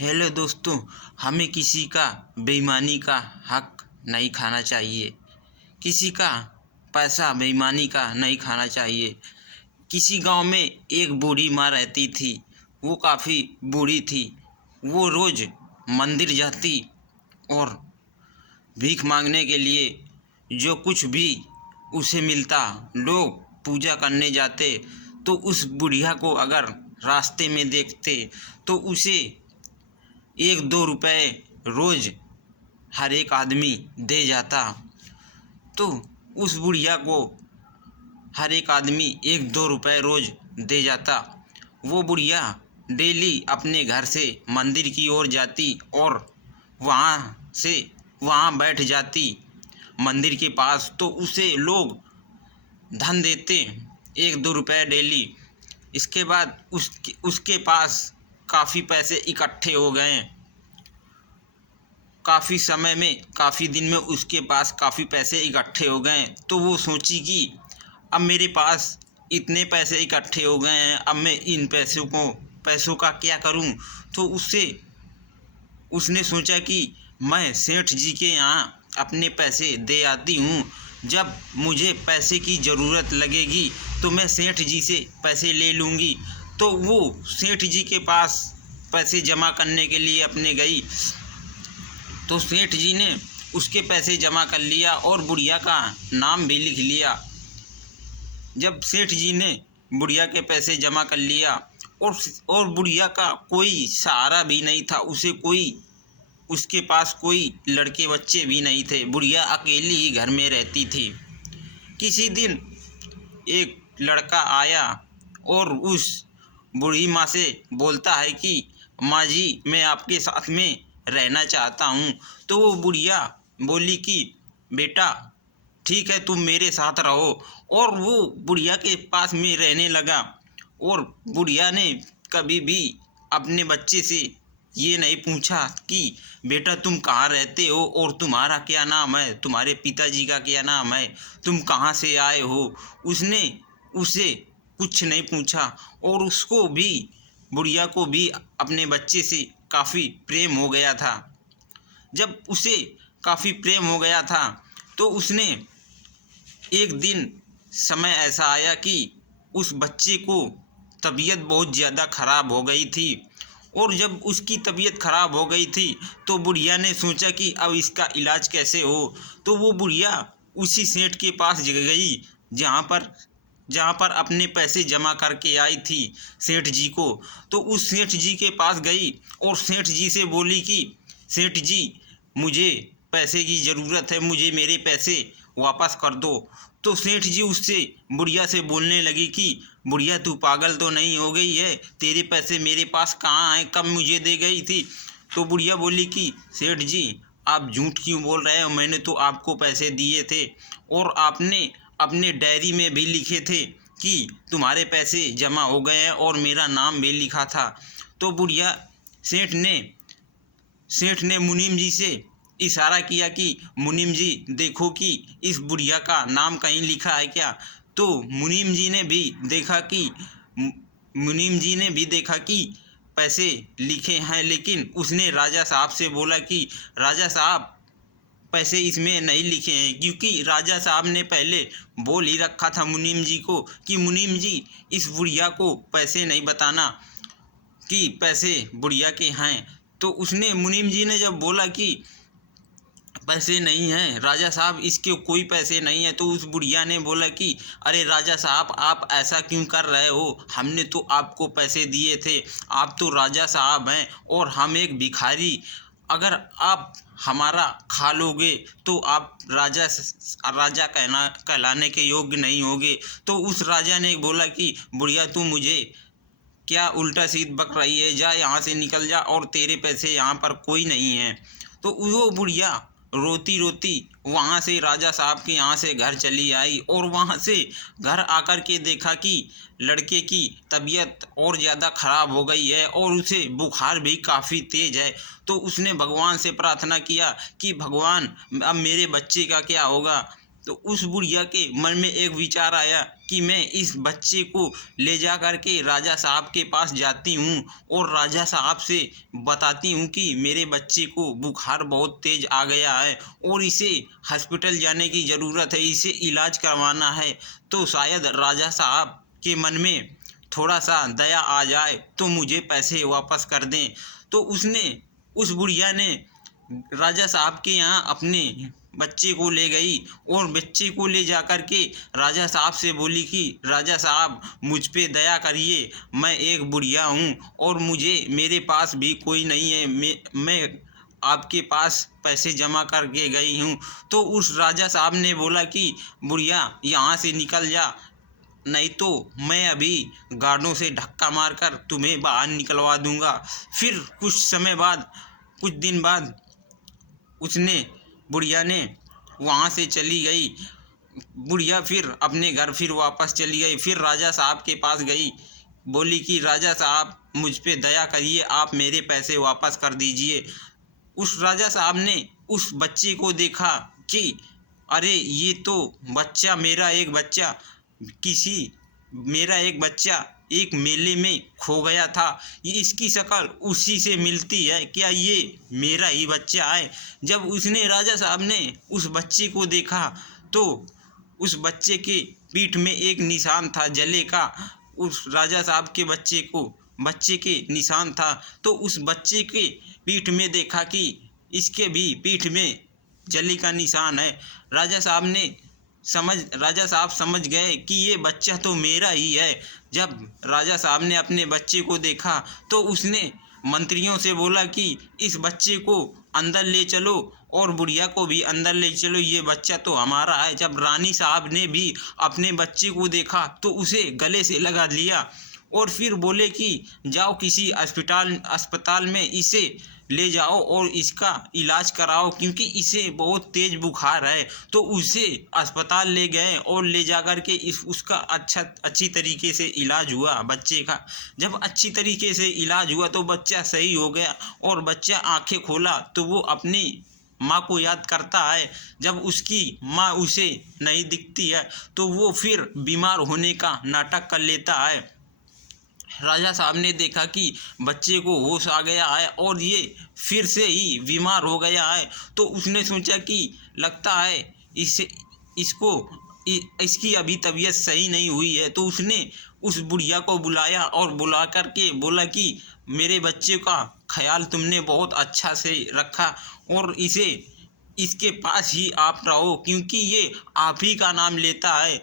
Hello दोस्तों। हमें किसी का बेईमानी का हक नहीं खाना चाहिए। किसी का पैसा बेईमानी का नहीं खाना चाहिए। किसी गांव में एक बूढ़ी माँ रहती थी। वो काफ़ी बूढ़ी थी। वो रोज़ मंदिर जाती और भीख मांगने के लिए जो कुछ भी उसे मिलता, लोग पूजा करने जाते तो उस बुढ़िया को अगर रास्ते में देखते तो उसे 1-2 रुपए रोज़ हर एक आदमी दे जाता। तो उस बुढ़िया को हर एक आदमी 1-2 रुपए रोज़ दे जाता। वो बुढ़िया डेली अपने घर से मंदिर की ओर जाती और वहाँ बैठ जाती मंदिर के पास। तो उसे लोग धन देते 1-2 रुपए डेली। इसके बाद उसके पास काफ़ी पैसे इकट्ठे हो गए। काफ़ी समय में, काफ़ी दिन में उसके पास काफ़ी पैसे इकट्ठे हो गए। तो वो सोची कि अब मेरे पास इतने पैसे इकट्ठे हो गए हैं, अब मैं इन पैसों का क्या करूं। तो उसने सोचा कि मैं सेठ जी के यहाँ अपने पैसे दे आती हूँ। जब मुझे पैसे की ज़रूरत लगेगी तो मैं सेठ जी से पैसे ले लूँगी। तो वो सेठ जी के पास पैसे जमा करने के लिए अपने गई। तो सेठ जी ने उसके पैसे जमा कर लिया और बुढ़िया का नाम भी लिख लिया। जब सेठ जी ने बुढ़िया के पैसे जमा कर लिया और बुढ़िया का कोई सहारा भी नहीं था, उसके पास कोई लड़के बच्चे भी नहीं थे। बुढ़िया अकेली ही घर में रहती थी। किसी दिन एक लड़का आया और उस बूढ़ी माँ से बोलता है कि माँ जी, मैं आपके साथ में रहना चाहता हूँ। तो वो बुढ़िया बोली कि बेटा ठीक है, तुम मेरे साथ रहो। और वो बुढ़िया के पास में रहने लगा। और बुढ़िया ने कभी भी अपने बच्चे से ये नहीं पूछा कि बेटा तुम कहाँ रहते हो और तुम्हारा क्या नाम है, तुम्हारे पिताजी का क्या नाम है, तुम कहाँ से आए हो। उसने उसे कुछ नहीं पूछा। और उसको भी, बुढ़िया को भी अपने बच्चे से काफ़ी प्रेम हो गया था। जब उसे काफ़ी प्रेम हो गया था तो उसने एक दिन समय ऐसा आया कि उस बच्चे को तबीयत बहुत ज़्यादा ख़राब हो गई थी। और जब उसकी तबीयत ख़राब हो गई थी तो बुढ़िया ने सोचा कि अब इसका इलाज कैसे हो। तो वो बुढ़िया उसी सेठ के पास गई जहाँ पर अपने पैसे जमा करके आई थी सेठ जी को। तो उस सेठ जी के पास गई और सेठ जी से बोली कि सेठ जी, मुझे पैसे की ज़रूरत है, मुझे मेरे पैसे वापस कर दो। तो सेठ जी उससे, बुढ़िया से बोलने लगी कि बुढ़िया तू पागल तो नहीं हो गई है, तेरे पैसे मेरे पास कहाँ हैं, कब मुझे दे गई थी। तो बुढ़िया बोली कि सेठ जी आप झूठ क्यों बोल रहे हो, मैंने तो आपको पैसे दिए थे और आपने अपने डायरी में भी लिखे थे कि तुम्हारे पैसे जमा हो गए हैं और मेरा नाम भी लिखा था। तो बुढ़िया सेठ ने मुनीम जी से इशारा किया कि मुनीम जी देखो कि इस बुढ़िया का नाम कहीं लिखा है क्या। तो मुनीम जी ने भी देखा कि पैसे लिखे हैं, लेकिन उसने राजा साहब से बोला कि राजा साहब पैसे इसमें नहीं लिखे हैं, क्योंकि राजा साहब ने पहले बोल ही रखा था मुनीम जी को कि मुनीम जी इस बुढ़िया को पैसे नहीं बताना कि पैसे बुढ़िया के हैं। तो उसने, मुनीम जी ने जब बोला कि पैसे नहीं हैं राजा साहब, इसके कोई पैसे नहीं हैं, तो उस बुढ़िया ने बोला कि अरे राजा साहब आप ऐसा क्यों कर रहे हो, हमने तो आपको पैसे दिए थे, आप तो राजा साहब हैं और हम एक भिखारी, अगर आप हमारा खा लोगे तो आप राजा कहलाने के योग्य नहीं होगे। तो उस राजा ने बोला कि बुढ़िया तू मुझे क्या उल्टा सीध बक रही है, जा यहाँ से निकल जा और तेरे पैसे यहाँ पर कोई नहीं है। तो वो बुढ़िया रोती रोती वहाँ से राजा साहब के यहाँ से घर चली आई और वहाँ से घर आकर के देखा कि लड़के की तबीयत और ज़्यादा ख़राब हो गई है और उसे बुखार भी काफ़ी तेज़ है। तो उसने भगवान से प्रार्थना किया कि भगवान अब मेरे बच्चे का क्या होगा। तो उस बुढ़िया के मन में एक विचार आया कि मैं इस बच्चे को ले जा कर के राजा साहब के पास जाती हूँ और राजा साहब से बताती हूँ कि मेरे बच्चे को बुखार बहुत तेज़ आ गया है और इसे हॉस्पिटल जाने की ज़रूरत है, इसे इलाज करवाना है। तो शायद राजा साहब के मन में थोड़ा सा दया आ जाए तो मुझे पैसे वापस कर दें। तो उस बुढ़िया ने राजा साहब के यहाँ अपने बच्चे को ले गई और बच्चे को ले जा कर के राजा साहब से बोली कि राजा साहब मुझ पे दया करिए, मैं एक बुढ़िया हूँ और मुझे मेरे पास भी कोई नहीं है, मैं आपके पास पैसे जमा करके गई हूँ। तो उस राजा साहब ने बोला कि बुढ़िया यहाँ से निकल जा, नहीं तो मैं अभी गार्डों से धक्का मारकर तुम्हें बाहर निकलवा दूंगा। फिर कुछ दिन बाद उसने बुढ़िया ने वहाँ से चली गई। बुढ़िया फिर अपने घर फिर वापस चली गई। फिर राजा साहब के पास गई, बोली कि राजा साहब मुझ पे दया करिए, आप मेरे पैसे वापस कर दीजिए। उस राजा साहब ने उस बच्चे को देखा कि अरे ये तो मेरा एक बच्चा एक मेले में खो गया था, ये इसकी शक्ल उसी से मिलती है, क्या ये मेरा ही बच्चा है। जब उसने राजा साहब ने उस बच्चे को देखा तो उस बच्चे के पीठ में एक निशान था जले का। उस राजा साहब के बच्चे के निशान था। तो उस बच्चे के पीठ में देखा कि इसके भी पीठ में जली का निशान है। राजा साहब समझ गए कि ये बच्चा तो मेरा ही है। जब राजा साहब ने अपने बच्चे को देखा तो उसने मंत्रियों से बोला कि इस बच्चे को अंदर ले चलो और बुढ़िया को भी अंदर ले चलो, ये बच्चा तो हमारा है। जब रानी साहब ने भी अपने बच्चे को देखा तो उसे गले से लगा लिया और फिर बोले कि जाओ किसी अस्पताल में इसे ले जाओ और इसका इलाज कराओ, क्योंकि इसे बहुत तेज़ बुखार है। तो उसे अस्पताल ले गए और ले जा कर के उसका अच्छी तरीके से इलाज हुआ बच्चे का। जब अच्छी तरीके से इलाज हुआ तो बच्चा सही हो गया और बच्चा आंखें खोला तो वो अपनी माँ को याद करता है। जब उसकी माँ उसे नहीं दिखती है तो वो फिर बीमार होने का नाटक कर लेता है। राजा साहब ने देखा कि बच्चे को होश आ गया है और ये फिर से ही बीमार हो गया है। तो उसने सोचा कि लगता है इसकी अभी तबीयत सही नहीं हुई है। तो उसने उस बुढ़िया को बुलाया और बुला कर के बोला कि मेरे बच्चे का ख्याल तुमने बहुत अच्छा से रखा और इसके पास ही आप रहो, क्योंकि ये आप ही का नाम लेता है।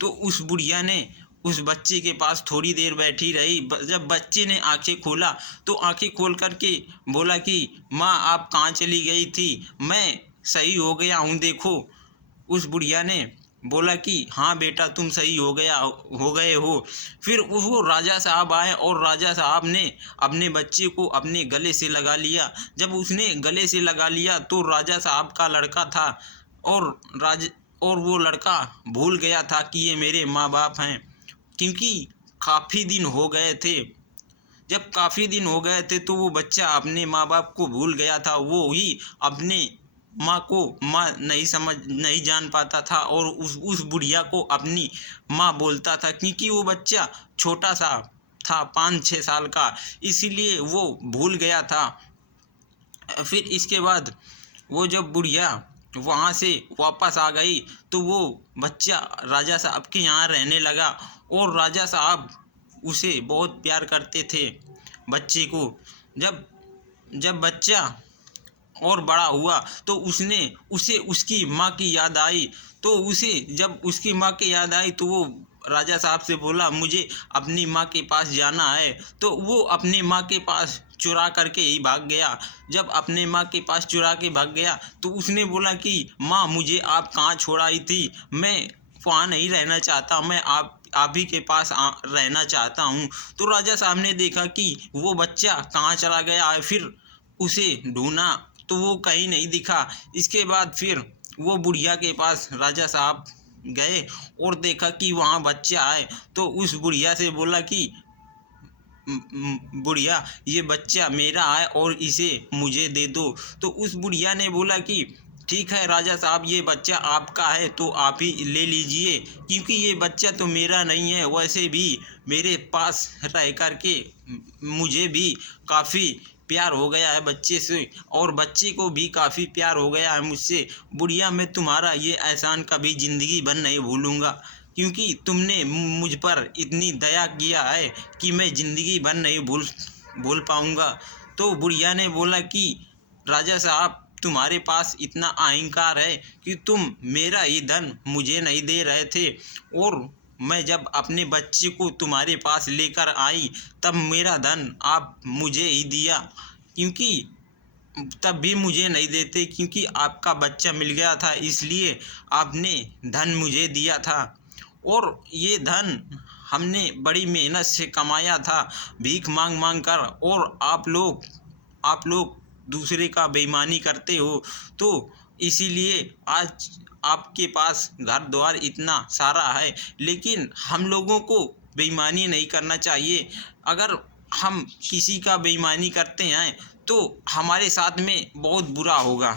तो उस बुढ़िया ने उस बच्चे के पास थोड़ी देर बैठी रही। जब बच्चे ने आंखें खोला तो आंखें खोल करके बोला कि माँ आप कहाँ चली गई थी, मैं सही हो गया हूँ देखो। उस बुढ़िया ने बोला कि हाँ बेटा तुम सही हो गए हो। फिर वो राजा साहब आए और राजा साहब ने अपने बच्चे को अपने गले से लगा लिया। जब उसने गले से लगा लिया तो राजा साहब का लड़का था और वो लड़का भूल गया था कि ये मेरे माँ बाप हैं, क्योंकि काफ़ी दिन हो गए थे। जब काफ़ी दिन हो गए थे तो वो बच्चा अपने माँ बाप को भूल गया था। वो ही अपने माँ को माँ नहीं जान पाता था और उस बुढ़िया को अपनी माँ बोलता था, क्योंकि वो बच्चा छोटा सा था 5-6 साल का, इसीलिए वो भूल गया था। फिर इसके बाद वो जब बुढ़िया वहाँ से वापस आ गई तो वो बच्चा राजा साहब के यहाँ रहने लगा और राजा साहब उसे बहुत प्यार करते थे बच्चे को। जब बच्चा और बड़ा हुआ तो उसे उसकी माँ की याद आई। तो जब उसकी माँ की याद आई तो वो राजा साहब से बोला मुझे अपनी माँ के पास जाना है। तो वो अपनी माँ के पास चुरा करके ही भाग गया। जब अपने माँ के पास चुरा के भाग गया तो उसने बोला कि माँ मुझे आप कहाँ छोड़ आई थी, मैं वहाँ नहीं रहना चाहता, मैं आप ही के पास रहना चाहता हूँ। तो राजा साहब ने देखा कि वो बच्चा कहाँ चला गया है, फिर उसे ढूंढा तो वो कहीं नहीं दिखा। इसके बाद फिर वो बुढ़िया के पास राजा साहब गए और देखा कि वहाँ बच्चा है। तो उस बुढ़िया से बोला कि बुढ़िया ये बच्चा मेरा है और इसे मुझे दे दो। तो उस बुढ़िया ने बोला कि ठीक है राजा साहब, ये बच्चा आपका है तो आप ही ले लीजिए, क्योंकि ये बच्चा तो मेरा नहीं है। वैसे भी मेरे पास रह कर के मुझे भी काफ़ी प्यार हो गया है बच्चे से, और बच्चे को भी काफ़ी प्यार हो गया है मुझसे। बुढ़िया, मैं तुम्हारा ये एहसान कभी ज़िंदगी भर नहीं भूलूंगा, क्योंकि तुमने मुझ पर इतनी दया किया है कि मैं ज़िंदगी भर नहीं भूल पाऊंगा। तो बुढ़िया ने बोला कि राजा साहब, तुम्हारे पास इतना अहंकार है कि तुम मेरा ही धन मुझे नहीं दे रहे थे, और मैं जब अपने बच्चे को तुम्हारे पास लेकर आई तब मेरा धन आप मुझे ही दिया, क्योंकि तब भी मुझे नहीं देते, क्योंकि आपका बच्चा मिल गया था, इसलिए आपने धन मुझे दिया था। और ये धन हमने बड़ी मेहनत से कमाया था, भीख मांग मांग कर। और आप लोग दूसरे का बेईमानी करते हो, तो इसीलिए आज आपके पास घर द्वार इतना सारा है। लेकिन हम लोगों को बेईमानी नहीं करना चाहिए। अगर हम किसी का बेईमानी करते हैं तो हमारे साथ में बहुत बुरा होगा।